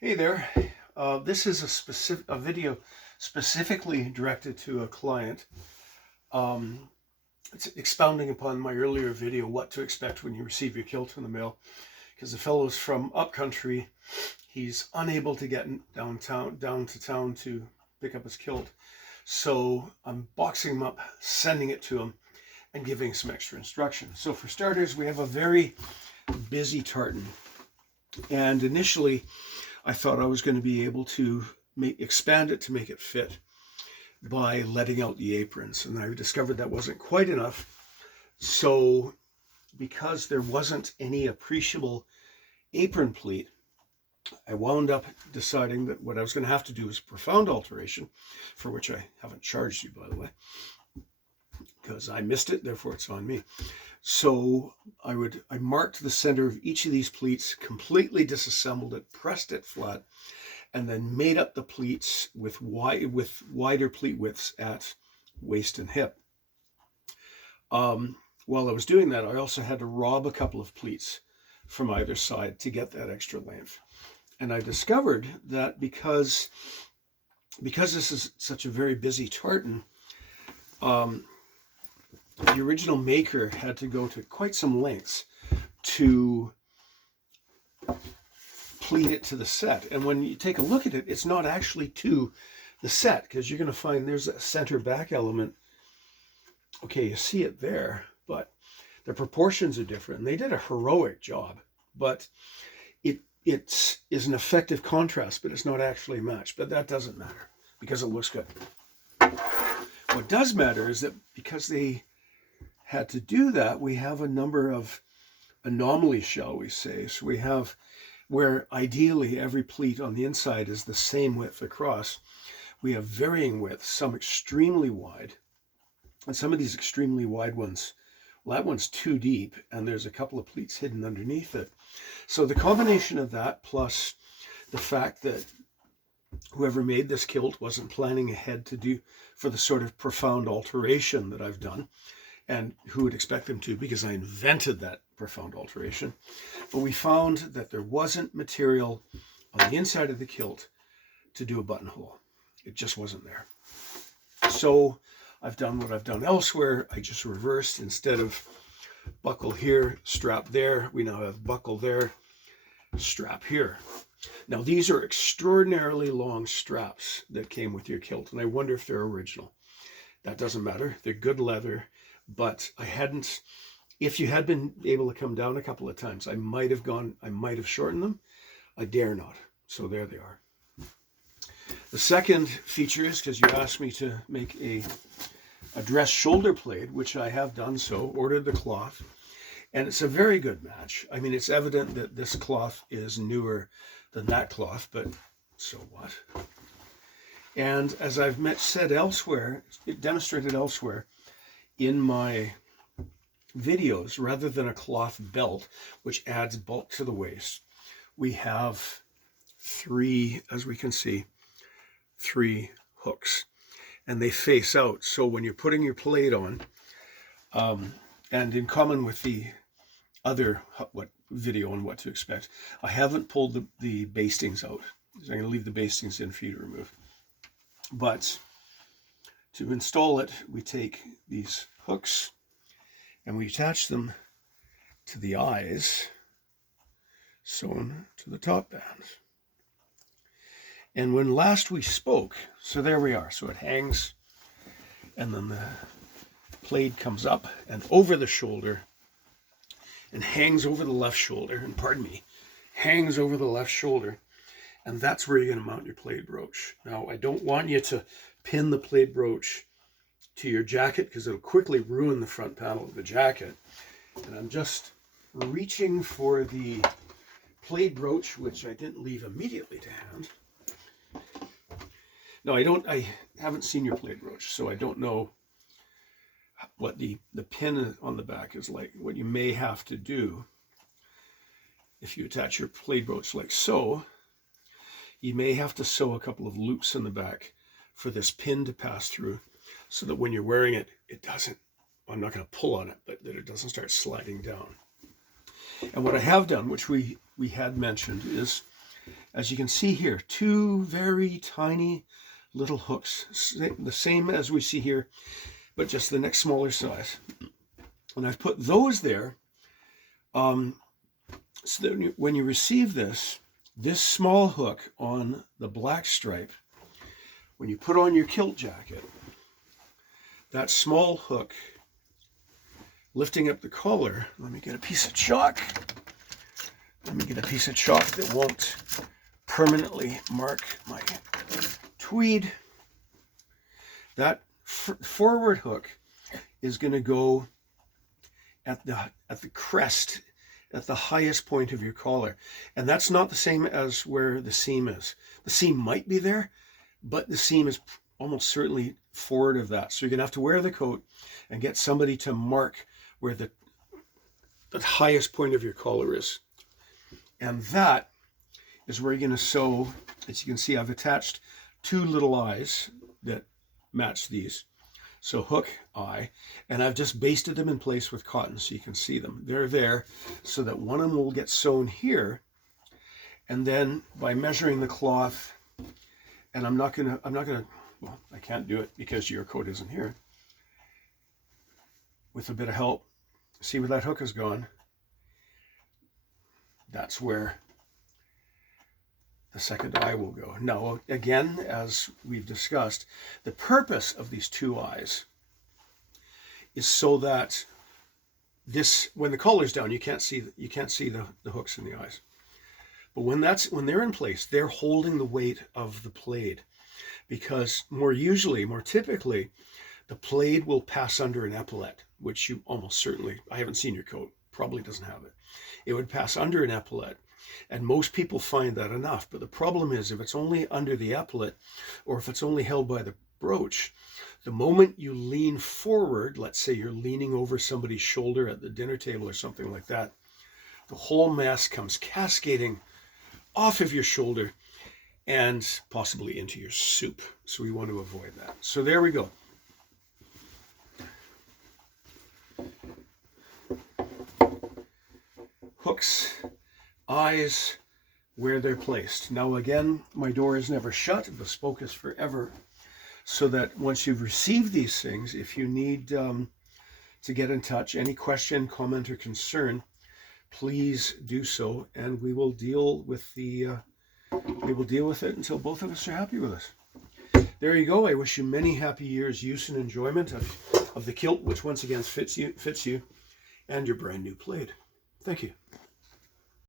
Hey there. This is a video specifically directed to a client. Um, it's expounding upon my earlier video, what to expect when you receive your kilt in the mail. Because the fellow's from upcountry, he's unable to get down to town to pick up his kilt. So I'm boxing him up, sending it to him, and giving some extra instructions. So for starters, we have a very busy tartan, and initially I thought I was going to be able to expand it to make it fit by letting out the aprons, and I discovered that wasn't quite enough. So because there wasn't any appreciable apron pleat, I wound up deciding that what I was going to have to do was a profound alteration, for which I haven't charged you, by the way, because I missed it, therefore it's on me. So I marked the center of each of these pleats, completely disassembled it, pressed it flat, and then made up the pleats with wider pleat widths at waist and hip. While I was doing that, I also had to rob a couple of pleats from either side to get that extra length. And I discovered that because this is such a very busy tartan, the original maker had to go to quite some lengths to pleat it to the set. And when you take a look at it, it's not actually to the set, because you're going to find there's a center back element. Okay, you see it there, but the proportions are different. And they did a heroic job, but it is an effective contrast, but it's not actually a match. But that doesn't matter because it looks good. What does matter is that because they had to do that, we have a number of anomalies, shall we say. So we have where ideally every pleat on the inside is the same width across. We have varying widths, some extremely wide, and some of these extremely wide ones, well, that one's too deep, and there's a couple of pleats hidden underneath it. So the combination of that plus the fact that whoever made this kilt wasn't planning ahead to do for the sort of profound alteration that I've done, and who would expect them to, because I invented that profound alteration. But we found that there wasn't material on the inside of the kilt to do a buttonhole. It just wasn't there. So I've done what I've done elsewhere. I just reversed. Instead of buckle here, strap there, we now have buckle there, strap here. Now these are extraordinarily long straps that came with your kilt, and I wonder if they're original. That doesn't matter. They're good leather. But if you had been able to come down a couple of times, I might have shortened them. I dare not. So there they are. The second feature is, because you asked me to make a dress shoulder plaid, which I have done so, ordered the cloth, and it's a very good match. I mean, it's evident that this cloth is newer than that cloth, but so what? And as I've said elsewhere, demonstrated elsewhere, in my videos, rather than a cloth belt, which adds bulk to the waist, we have three, as we can see, three hooks, and they face out. So when you're putting your plaid on, and in common with the other video on what to expect, I haven't pulled the bastings out. So I'm going to leave the bastings in for you to remove. But to install it, we take these hooks and we attach them to the eyes sewn to the top bands. And when last we spoke, so there we are. So it hangs, and then the plaid comes up and over the shoulder and hangs over the left shoulder, and hangs over the left shoulder. And that's where you're going to mount your plaid brooch. Now, I don't want you to pin the plaid brooch to your jacket, because it'll quickly ruin the front panel of the jacket. And I'm just reaching for the plaid brooch, which I didn't leave immediately to hand. No, I haven't seen your plaid brooch, so I don't know what the pin on the back is like. What you may have to do, if you attach your plaid brooch like so, you may have to sew a couple of loops in the back for this pin to pass through, so that when you're wearing it, it doesn't, I'm not going to pull on it, but that it doesn't start sliding down. And what I have done, which we had mentioned, is as you can see here, two very tiny little hooks, the same as we see here, but just the next smaller size. And I've put those there so that when you receive this small hook on the black stripe, when you put on your kilt jacket, that small hook lifting up the collar, let me get a piece of chalk. Let me get a piece of chalk that won't permanently mark my tweed. That forward hook is going to go at the crest, at the highest point of your collar. And that's not the same as where the seam is. The seam might be there, but the seam is almost certainly forward of that. So you're going to have to wear the coat and get somebody to mark where the highest point of your collar is. And that is where you're going to sew. As you can see, I've attached two little eyes that match these. So hook, eye, and I've just basted them in place with cotton so you can see them. They're there so that one of them will get sewn here. And then by measuring the cloth, and I'm not gonna, well, I can't do it because your coat isn't here. With a bit of help, see where that hook has gone? That's where the second eye will go. Now, again, as we've discussed, the purpose of these two eyes is so that this, when the collar's down, you can't see the hooks in the eyes. But when they're in place, they're holding the weight of the plaid, because more typically, the plaid will pass under an epaulette, which you almost certainly, I haven't seen your coat, probably doesn't have it. It would pass under an epaulette. And most people find that enough. But the problem is, if it's only under the epaulette, or if it's only held by the brooch, the moment you lean forward, let's say you're leaning over somebody's shoulder at the dinner table or something like that, the whole mass comes cascading off of your shoulder and possibly into your soup. So we want to avoid that. So there we go. Hooks, eyes, where they're placed. Now again, my door is never shut, bespoke is forever, so that once you've received these things, if you need to get in touch, any question, comment, or concern, please do so, and we will deal with it until both of us are happy with us. There you go. I wish you many happy years, use and enjoyment of the kilt, which once again fits you, and your brand new plaid. Thank you.